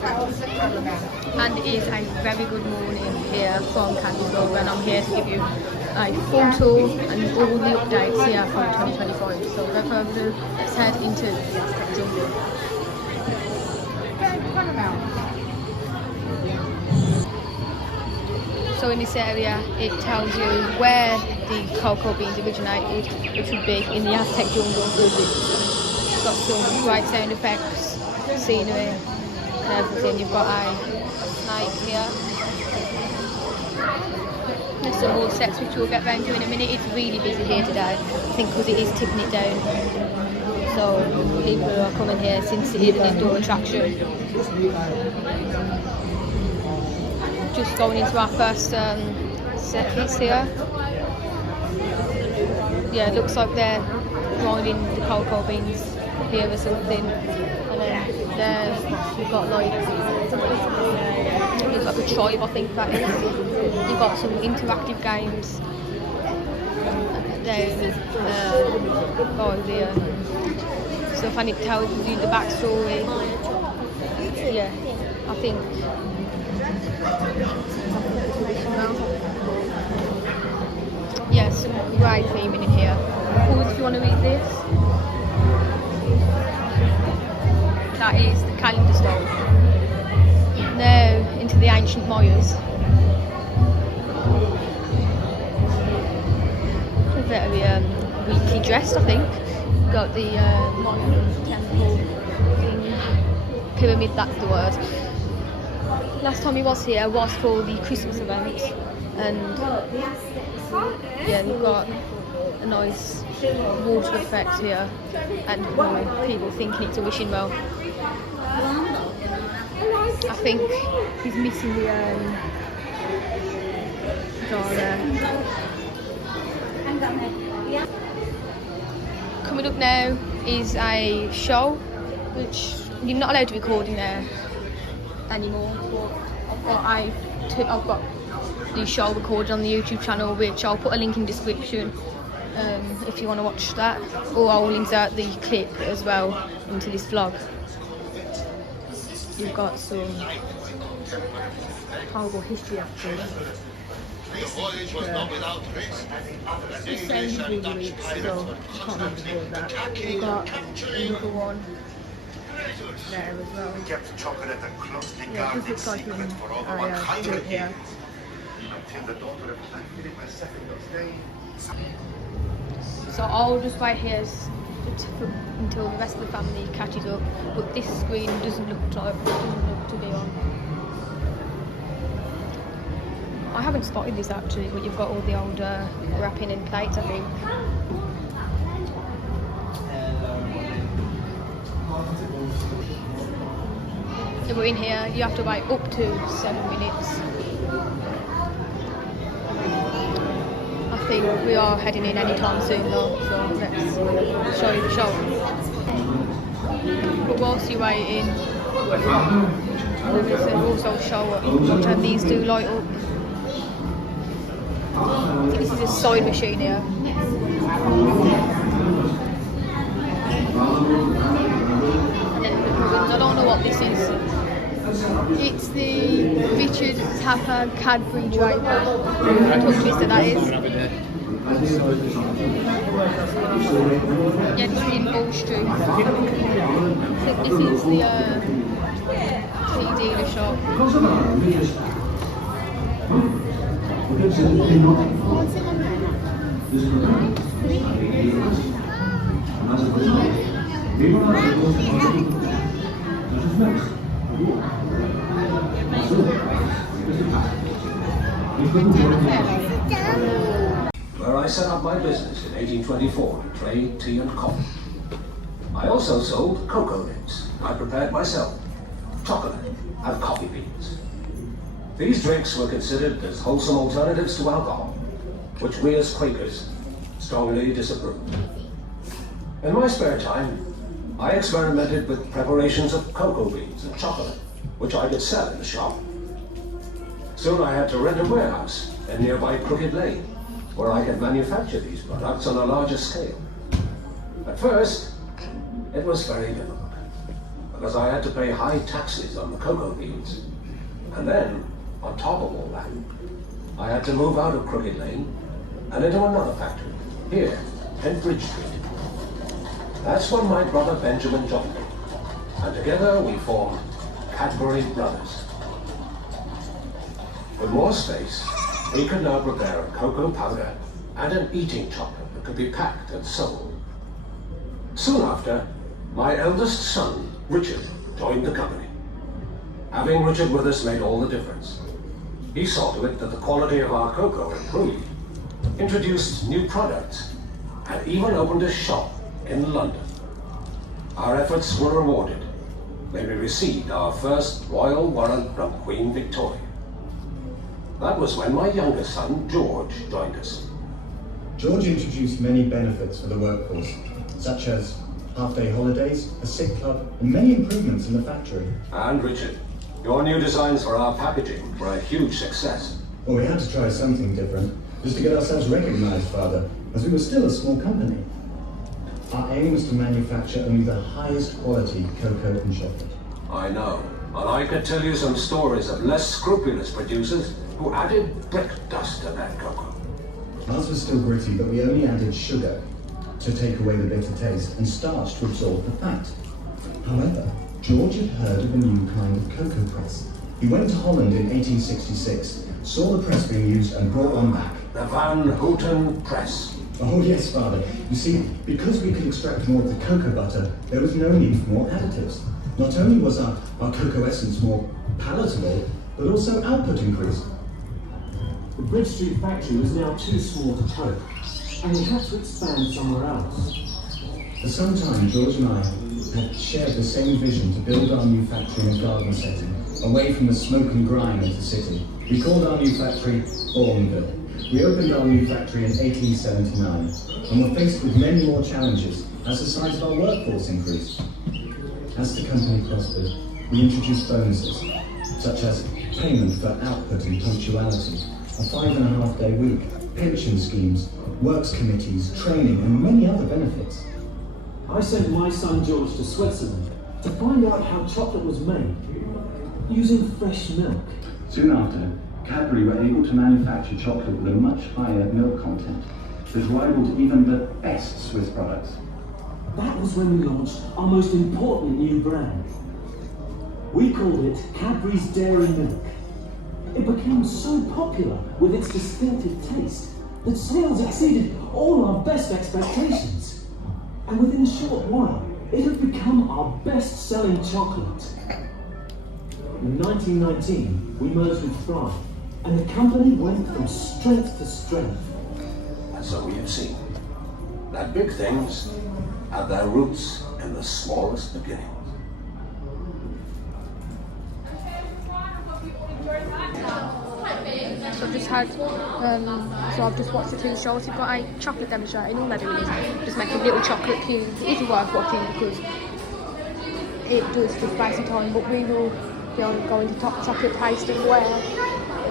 And it is a very good morning here from Cadbury, and I'm here to give you a full tour and all the updates here from 2025. So without further ado, let's head into the Aztec jungle. So in this area, it tells you where the cocoa beans originated, which would be in the Aztec jungle. It's got some great sound effects, scenery and everything. You've got a snake here. There's some more steps which we'll get round to in a minute. It's really busy here today, I think because it is tipping it down. So people are coming here since it is an indoor attraction. Just going into our first set piece here. Yeah, it looks like they're grinding the cocoa beans here or something. And then there you've got like, looks like a tribe, I think that is. You've got some interactive games down by the stuff, and it tells you the backstory. Yeah, I think. Yeah, some great theming in here. Pause if you want to read this. That is the calendar stone. Now into the ancient Mayas. Very weekly dressed, I think. Got the Mayan temple thing. Pyramid, that's the word. Last time he was here was for the Christmas event, and yeah, we've got a nice water effect here, and people thinking it's a wishing well. I think he's missing the door there. Coming up now is a show, which you're not allowed to record in there anymore, but I've got the show recorded on the YouTube channel, which I'll put a link in the description if you want to watch that, or I'll insert the clip as well into this vlog. You've got some horrible history actually. The voyage was not without risk. It sounds really weak, so I can't really record that. We've got another one there as well. Kept chocolate and closely Yeah, guarded this looks like secret for over a 100 here. years. Until the daughter of Philip II So I'll just wait here until the rest of the family catches up, but this screen doesn't look to be on. I haven't spotted this actually, but you've got all the old wrapping and plates, I think. So we're in here, you have to wait up to 7 minutes. I think we are heading in anytime soon though, so let's show you the show. But whilst you're waiting, there's also a show and these do light up. This is a sewing machine here. And then the ribbons, I don't know what this is. It's the Richard Tapper Cadbury Draper. Tongue twister that is. Yeah, this is in Bull Street. I think this is the tea dealer shop. Where I set up my business in 1824 to trade tea and coffee. I also sold cocoa nibs I prepared myself, chocolate and coffee beans. These drinks were considered as wholesome alternatives to alcohol, which we as Quakers strongly disapproved. In my spare time, I experimented with preparations of cocoa beans and chocolate, which I could sell in the shop. Soon I had to rent a warehouse in nearby Crooked Lane, where I could manufacture these products on a larger scale. At first, it was very difficult. because I had to pay high taxes on the cocoa beans. And then, on top of all that, I had to move out of Crooked Lane and into another factory, here, in Bridge Street. That's when my brother Benjamin joined me, and together we formed Cadbury Brothers. With more space, we could now prepare a cocoa powder and an eating chocolate that could be packed and sold. Soon after, my eldest son, Richard, joined the company. Having Richard with us made all the difference. He saw to it that the quality of our cocoa improved, introduced new products, and even opened a shop in London. Our efforts were rewarded when we received our first royal warrant from Queen Victoria. That was when my youngest son, George, joined us. George introduced many benefits for the workforce, such as half-day holidays, a sick club, and many improvements in the factory. And Richard, your new designs for our packaging were a huge success. Well, we had to try something different, just to get ourselves recognized, Father, as we were still a small company. Our aim was to manufacture only the highest quality cocoa and chocolate. I know, and I could tell you some stories of less scrupulous producers who added brick dust to their cocoa. Ours was still gritty, but we only added sugar to take away the bitter taste and starch to absorb the fat. However, George had heard of a new kind of cocoa press. He went to Holland in 1866, saw the press being used and brought one back. The Van Houten Press. Oh yes, Father. You see, because we could extract more of the cocoa butter, there was no need for more additives. Not only was our cocoa essence more palatable, but also output increased. The Bridge Street factory was now too small to cope, and we had to expand somewhere else. For some time, George and I had shared the same vision to build our new factory in a garden setting, away from the smoke and grime of the city. We called our new factory Bourneville. We opened our new factory in 1879, and were faced with many more challenges as the size of our workforce increased. As the company prospered, we introduced bonuses, such as payment for output and punctuality, a 5.5-day week, pension schemes, works committees, training, and many other benefits. I sent my son George to Switzerland to find out how chocolate was made, using fresh milk. Soon after, Cadbury were able to manufacture chocolate with a much higher milk content that rivaled even the best Swiss products. That was when we launched our most important new brand. We called it Cadbury's Dairy Milk. It became so popular with its distinctive taste that sales exceeded all our best expectations. And within a short while, it had become our best-selling chocolate. In 1919, we merged with Fry, and the company went from strength to strength. And so we have seen that big things have their roots in the smallest beginnings. So I've just had, so I've just watched the two shows. We've got a chocolate demonstrating all they're doing is just making little chocolate cubes. It is worth watching because it does just waste some time, but we will be going to Top Chocolate Tasting where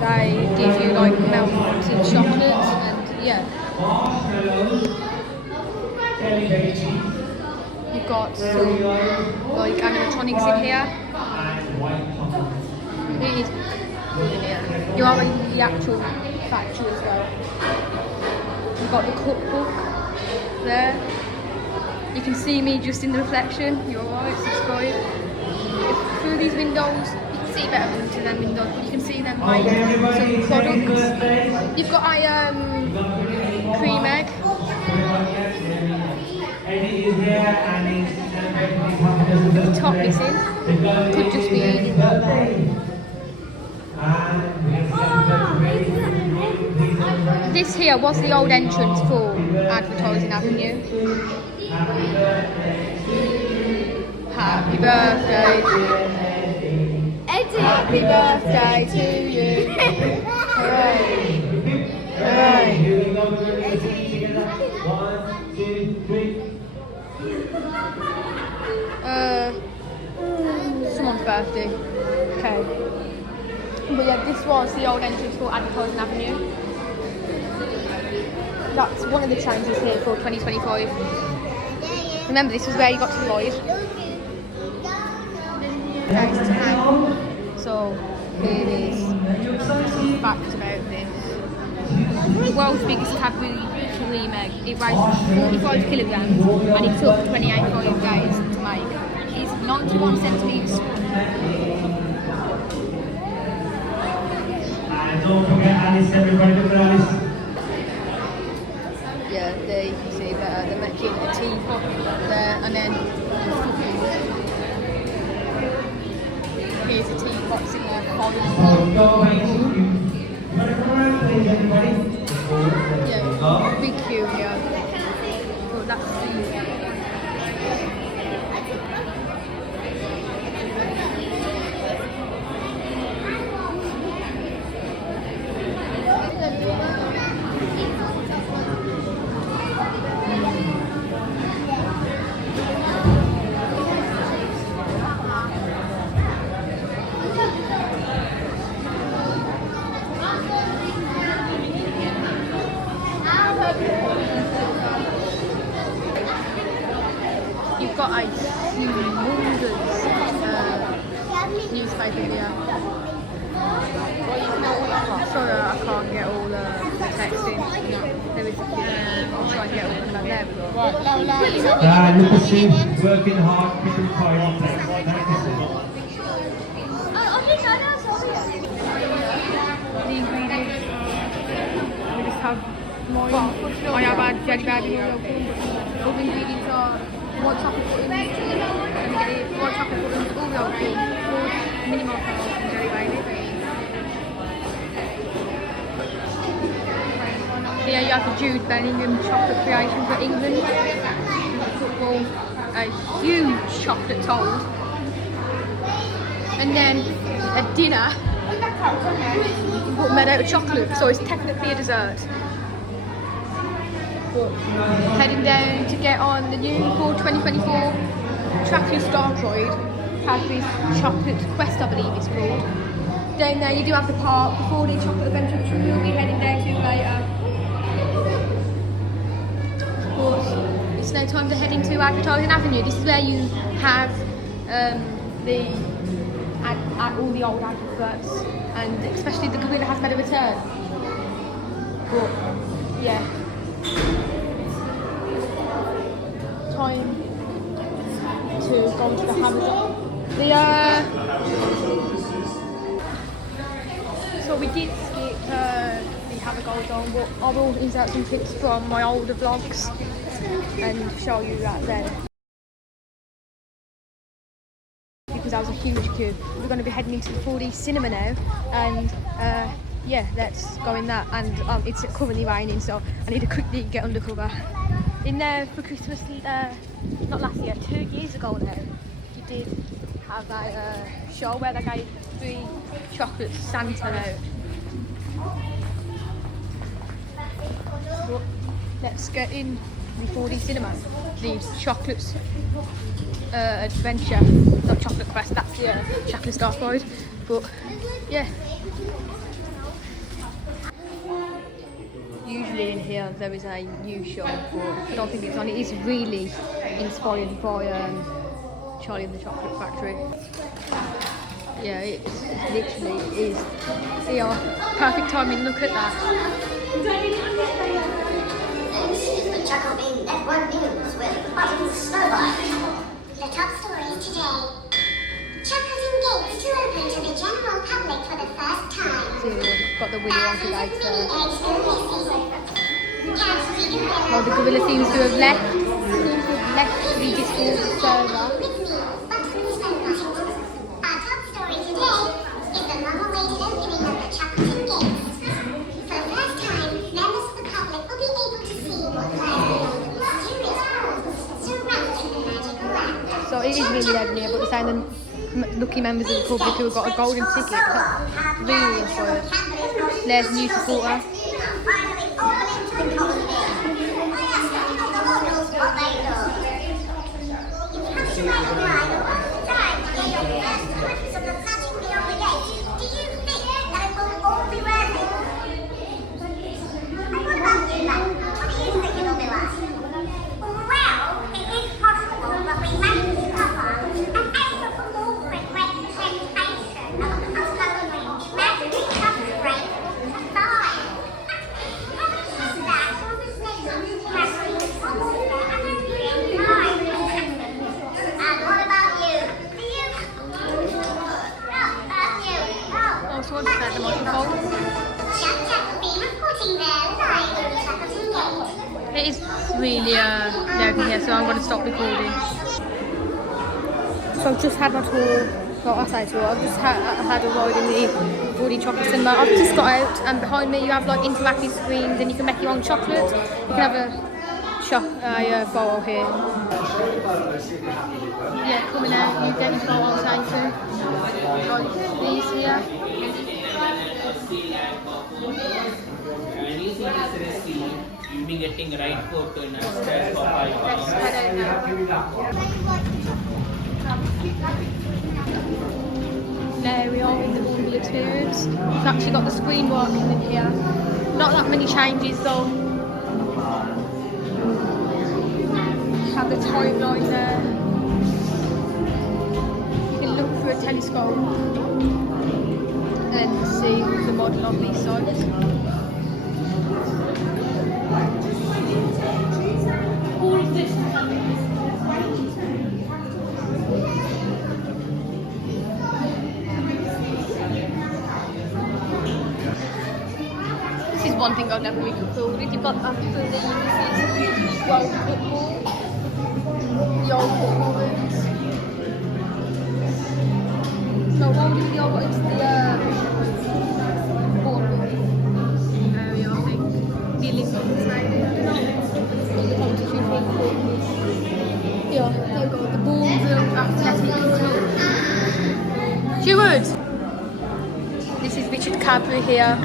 they give you like melted chocolates and yeah. You've got some like animatronics in here. It is good in here. You are in the actual factory as well. You've got the cookbook there. You can see me just in the reflection. You're alright, subscribe. Through these windows, you can see better than through them windows, but you can see them like some products. You've got a cream egg. The top missing. Could just be this here was the old entrance for Advertising Avenue. Happy birthday, Eddie! Happy birthday to you! Hooray! Hooray! Someone's birthday. Okay. But yeah, this was the old entrance for Advertising Avenue. That's one of the changes here for 2025. Remember, this was where you got to the ride. taste tonight. So here is some facts about this. World's biggest Cadbury cream egg. It weighs 45 kilograms and it took 28 days to make. It's 91 centimetres. And don't forget Alice, everybody look at Alice. Yeah, there you can see that they're making a teapot there, and then here's a teapot sitting there holding So go away, you want to come around please everybody? yeah, big queue here. But that's the you've got a humongous newspaper here. Sorry, I can't get all the text in. There is a few. I'll try and get all of them there. Look at you, working hard, keeping quiet. Thank you so much. The ingredients. We just have more. I have had jelly baby oil. All the ingredients are white chocolate pudding, and we get white chocolate pudding, all the old cream, minimal carbs and jelly baby. Here you have the Jude Bellingham chocolate creation for England. Football, a huge chocolate told. And then a dinner, but made out of chocolate, so it's technically a dessert. But heading down to get on the new Ford 2024 Trackless Starpoid, Cadbury's Chocolate Quest, I believe it's called. Down there you do have the park, the 4D Chocolate Adventure, which we'll be heading down to later. But it's now time to head into Advertising Avenue. This is where you have all the old adverts, and especially the gorilla has made a return. But yeah, time to go to the Amazon. So we did skip the Have a Gold on, but I will insert some clips from my older vlogs and show you that then. Because that was a huge queue. We're going to be heading into the 4D cinema now, and yeah, let's go in that. And it's currently raining, so I need to quickly get undercover. In there for Christmas, not last year, 2 years ago now, you did have a show where they gave 3 chocolate Santa out. But let's get in the 4D cinema, the chocolates adventure, not chocolate quest, that's the chocolate starpoid. But yeah, usually in here there is a new show, but I don't think it's on. It is really inspired by Charlie and the Chocolate Factory. Yeah, it literally is. Yeah, perfect timing, look at that. This is the Choco Bean Network News with Martin Snowball. The top stories today. Chocolate gates to open to the general public for the first time. So, got the Willy Wonka lights there. Well, the gorilla seems to have left the Discord server. Our top story today is the long-awaited opening of the Chocolate Gates. For the first time, members of the public will be able to see what lies beyond the mysterious walls surrounding the magical land. So it is really open here, but they're saying the lucky members of the public who have got a golden ticket are really inspired. There's a new supporter. one, there's the modern fold. It is really loud in here, so I'm going to stop recording. So I've just had my tour, well, I say tour, I've just had a ride in the Woody Chocolate Cinema. I've just got out, and behind me you have like interactive screens, and you can make your own chocolate. You can have a photo here. Yeah, coming out, you get your photo taken. Like these here. You'll be getting right photo in Aztec for 5 hours. There we are in the Wonderful Experience. We've actually got the screen working in here. Not that many changes though. Have the timeline there. You can look through a telescope and see the model on these sides. This is one thing I've never really recorded. You've got that building, the old football, the old football rooms. So old is the old, it's the ballroom area, I think. The Olympics maybe, I don't know. The competition thing. Yeah, they've got the ballroom, athletic club. Stuart! This is Richard Cadbury here.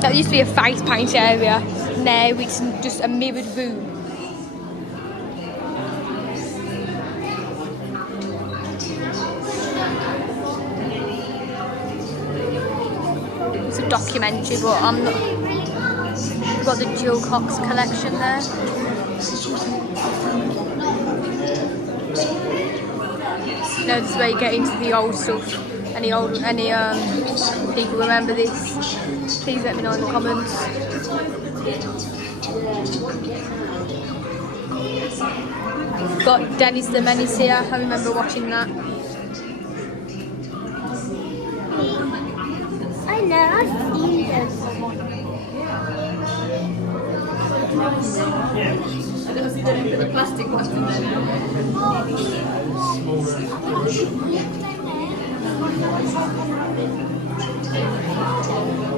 That used to be a face paint area. Now it's just a mirrored room. It's a documentary, but I'm not. We've got the Jill Cox collection there. No, this is where you get into the old stuff. Any people remember this? Please let me know in the comments. Got Dennis the Menace here. I remember watching that. I know, I've seen them. The plastic ones.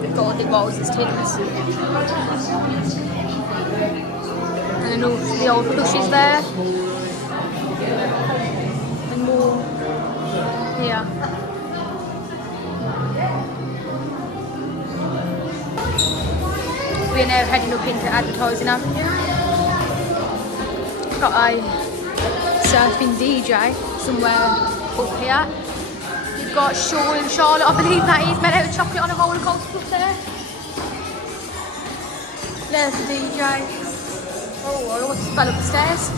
They've got all the roses tins. And then all the old plushies there. And more here. We're now heading up into Advertising Avenue. Got a surfing DJ somewhere up here. You've got Sean and Charlotte, I believe that is, made out of chocolate on a roller coaster up there. There's the DJ. Oh, I almost fell up the stairs.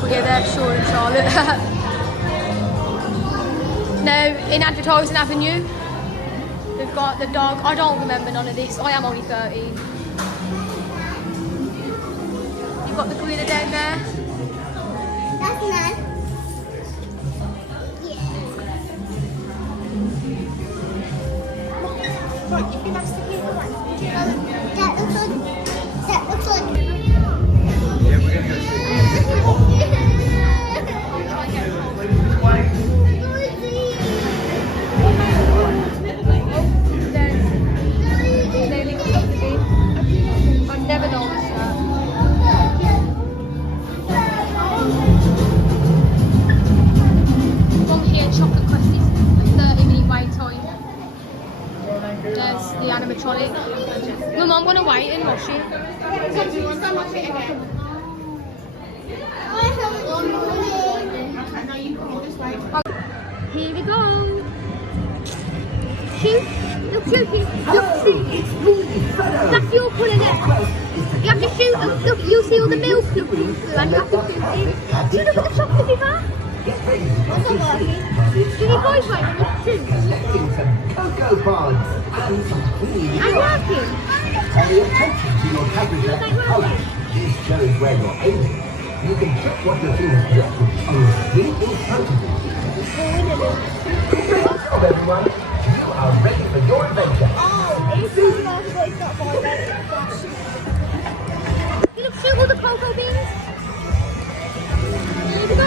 But yeah, there's Sean and Charlotte. Now, in Advertising Avenue, we've got the dog. I don't remember none of this. I am only 13. You've got the gorilla down there. That's nice. What, if you must have been the one? That looks like... That looks like... Yeah, we're going to go see. I've never noticed that. From here, Chocolate Quest is a 30-minute wait time. There's the animatronic. Mum, I'm going to wait and wash it. Here we go. Shoot. Look, shooting. Look, shoot. That's your colour there. You have to shoot. Look, you'll see all the milk. Look, and you have to shoot it. Do you look at the chocolate river? What's that working? Do you guys wait on this too? Cocoa pods and some clean I'm working. Pay attention to your Cadbury colour. This shows where you're aiming. You can check what you're feeling already in front of you. Great job, everyone. You are ready for your adventure. You look through all the cocoa beans. Here we go.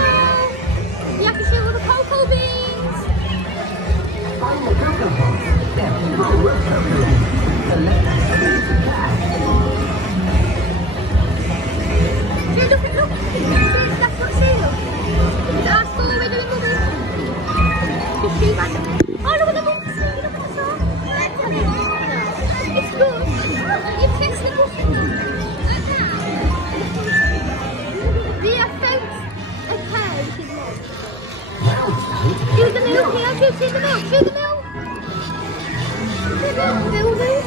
You have to shoot all the cocoa beans. Find the cocoa pod. There are 4 cocoa beans. Collect them and cash. See, look. See, that's not see, look. That's all we're doing, Mummy. Just shoot randomly. Oh, look at the monkeys. Look at the song. It's good. You press the button. The effect of cow is more. Shoot the milk here, shoot the milk. Shoot the milk. Milk.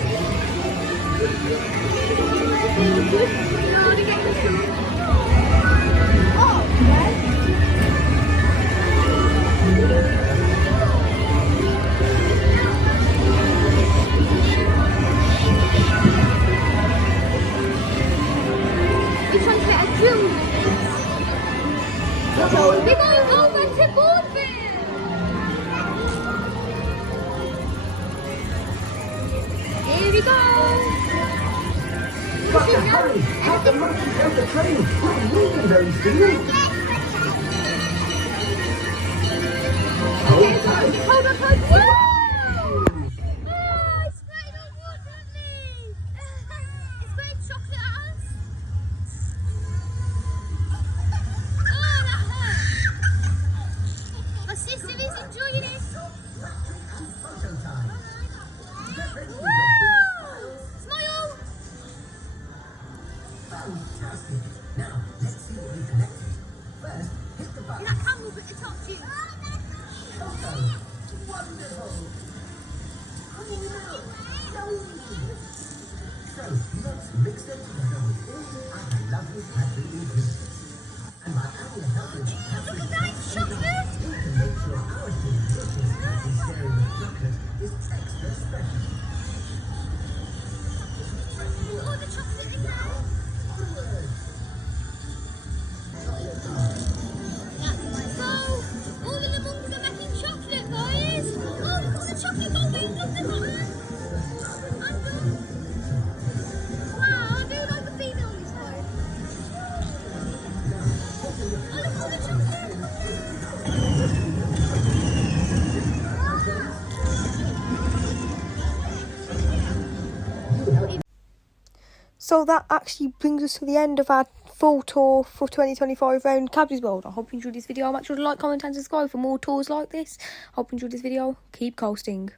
We're trying to get a drill. We're going over to Bournemouth. Here we go. Got to hurry. Have the monkey take the train. We're leaving very soon. Hold tight. Hold on. Whoa! Oh, it's spraying on water at me. It's spraying chocolate at us. Oh, that hurt. My sister is enjoying it. Woo! Smile. Fantastic. Now, let's see what we've collected. First, hit the button. That camel bit the top too. Wonderful. So, let's mix them together with all the other lovely Cadbury ingredients. And by adding a helping of Cadbury, Look at that, it's chocolate. we can make sure our delicious Cadbury Dairy Milk chocolate is extra special. Oh, the chocolate again. So, all of the monks are making chocolate, boys. Oh, look at the chocolate monkeys. Look at that. Wow, I do like the female this time. Oh, look at all the chocolate. So that actually brings us to the end of our full tour for 2025 around Cadbury's World. I hope you enjoyed this video. Make sure to like, comment and subscribe for more tours like this. Hope you enjoyed this video. Keep coasting.